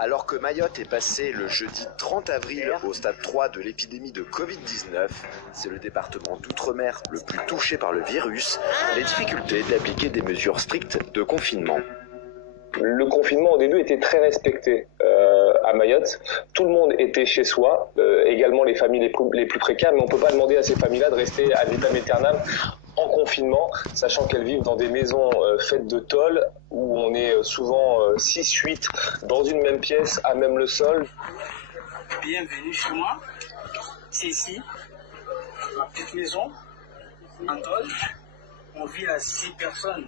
Alors que Mayotte est passé le jeudi 30 avril au stade 3 de l'épidémie de Covid-19, c'est le département d'outre-mer le plus touché par le virus, les difficultés d'appliquer des mesures strictes de confinement. Le confinement au début était très respecté à Mayotte. Tout le monde était chez soi, également les familles les plus précaires, mais on ne peut pas demander à ces familles-là de rester ad vitam aeternam en confinement, sachant qu'elles vivent dans des maisons faites de tôle, où on est souvent 6-8 dans une même pièce, à même le sol. Bienvenue chez moi, c'est ici, ma petite maison, en tôle. On vit à 6 personnes,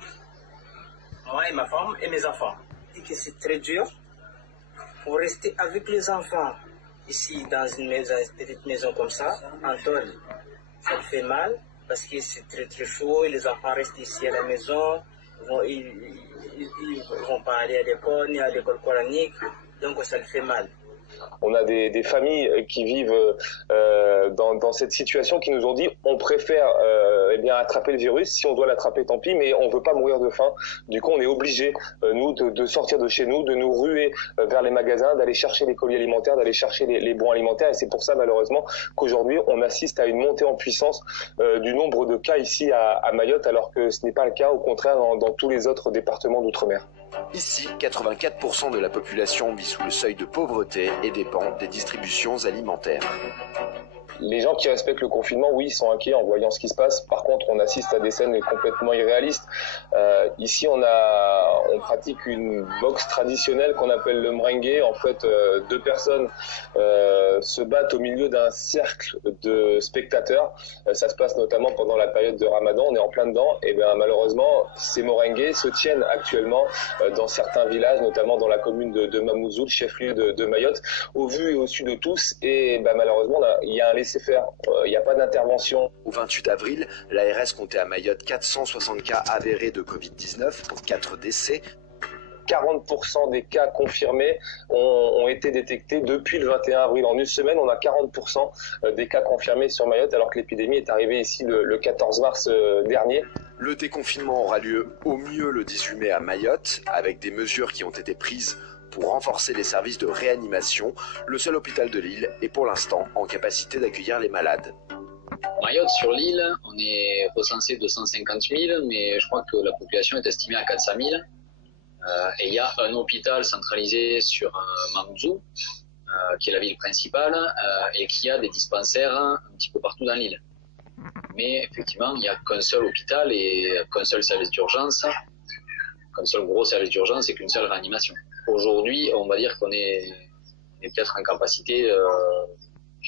moi et ma femme et mes enfants. Et que c'est très dur pour rester avec les enfants ici dans une petite maison comme ça, en tôle. Ça me fait mal parce que c'est très très chaud et les enfants restent ici à la maison. Ils vont pas aller à l'école ni à l'école coranique, donc ça le fait mal. On a des familles qui vivent dans cette situation qui nous ont dit on préfère attraper le virus, si on doit l'attraper tant pis, mais on veut pas mourir de faim. Du coup on est obligé nous de sortir de chez nous, de nous ruer vers les magasins, d'aller chercher les colis alimentaires, d'aller chercher les bons alimentaires, et c'est pour ça malheureusement qu'aujourd'hui on assiste à une montée en puissance du nombre de cas ici à Mayotte, alors que ce n'est pas le cas, au contraire, dans tous les autres départements d'outre-mer. Ici, 84% de la population vit sous le seuil de pauvreté et dépend des distributions alimentaires. Les gens qui respectent le confinement, oui, ils sont inquiets en voyant ce qui se passe. Par contre, on assiste à des scènes complètement irréalistes. Ici, on pratique une boxe traditionnelle qu'on appelle le merengue. En fait, 2 personnes se battent au milieu d'un cercle de spectateurs. Ça se passe notamment pendant la période de Ramadan. On est en plein dedans. Et bien, malheureusement, ces merengues se tiennent actuellement dans certains villages, notamment dans la commune de Mamoudzou, le chef-lieu de Mayotte, au vu et au su de tous. Et malheureusement, il y a un laisser-faire, il n'y a pas d'intervention. Au 28 avril, l'ARS comptait à Mayotte 460 cas avérés de Covid-19 pour 4 décès. 40% des cas confirmés ont été détectés depuis le 21 avril. En une semaine, on a 40% des cas confirmés sur Mayotte, alors que l'épidémie est arrivée ici le 14 mars dernier. Le déconfinement aura lieu au mieux le 18 mai à Mayotte, avec des mesures qui ont été prises pour renforcer les services de réanimation. Le seul hôpital de l'île est pour l'instant en capacité d'accueillir les malades. Mayotte, sur l'île, on est recensé 250 000, mais je crois que la population est estimée à 400 000. Et il y a un hôpital centralisé sur Mamoudzou, qui est la ville principale, et qui a des dispensaires un petit peu partout dans l'île. Mais effectivement, il n'y a qu'un seul hôpital et qu'un seul service d'urgence, qu'un seul gros service d'urgence et qu'une seule réanimation. Aujourd'hui, on va dire qu'on est peut-être en capacité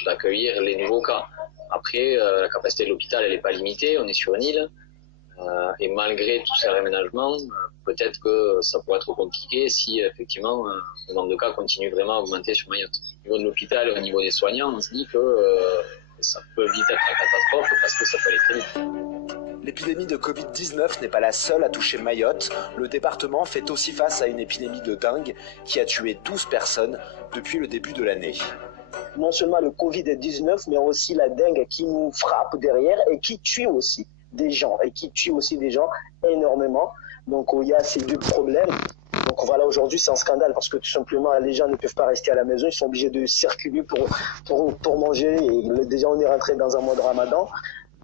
d'accueillir les nouveaux cas. Après, la capacité de l'hôpital, elle n'est pas limitée, on est sur une île. Et malgré tous ces réaménagements, peut-être que ça pourrait être compliqué si effectivement le nombre de cas continue vraiment à augmenter sur Mayotte. Au niveau de l'hôpital et au niveau des soignants, on se dit que ça peut vite être la catastrophe parce que ça peut aller très vite. L'épidémie de Covid-19 n'est pas la seule à toucher Mayotte. Le département fait aussi face à une épidémie de dengue qui a tué 12 personnes depuis le début de l'année. Non seulement le Covid-19, mais aussi la dengue qui nous frappe derrière et qui tue aussi des gens, énormément. Donc il y a ces 2 problèmes. Donc voilà, aujourd'hui c'est un scandale parce que tout simplement les gens ne peuvent pas rester à la maison, ils sont obligés de circuler pour manger, et déjà on est rentré dans un mois de Ramadan.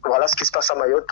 Voilà ce qui se passe à Mayotte.